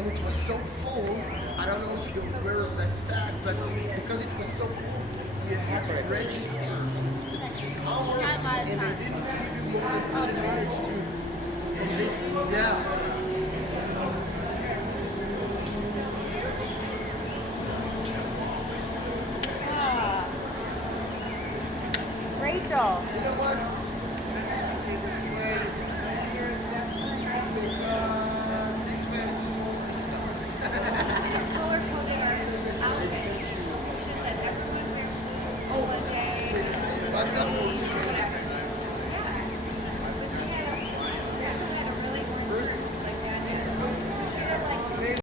and it was so full. I don't know if you're aware of this fact, but because it was so full, you had to register in a specific hour, and they didn't give you more than 30 minutes to from this. Yeah. Rachel. You know what?